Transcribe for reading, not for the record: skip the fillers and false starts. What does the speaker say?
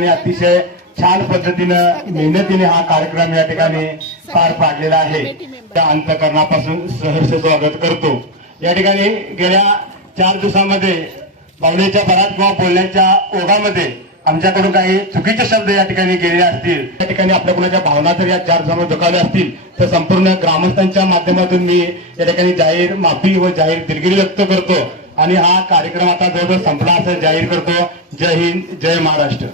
ठिकाणी अतिशय छान पद्धतीनं मेहनतीने हा कार्यक्रम या ठिकाणी पार पाडलेला आहे। त्या अंतःकरणापासून सहर्ष स्वागत करतो। या ठिकाणी गेल्या 4 दिवसांमध्ये भावनेच्या भरात किंवा बोलण्याच्या ओघामध्ये आमच्याकडून काही चुकीचे शब्द या ठिकाणी गेले असतील, त्या ठिकाणी आपल्या कोणाच्या भावना जर या 4 दिवसांमध्ये दुखावल्या असतील तर संपूर्ण ग्रामस्थांच्या माध्यमातून मी या ठिकाणी जाहीर माफी व जाहीर दिलगिरी व्यक्त करतो आणि हा कार्यक्रम आता जवळजवळ संपला असं जाहीर करतो। जय हिंद, जय महाराष्ट्र।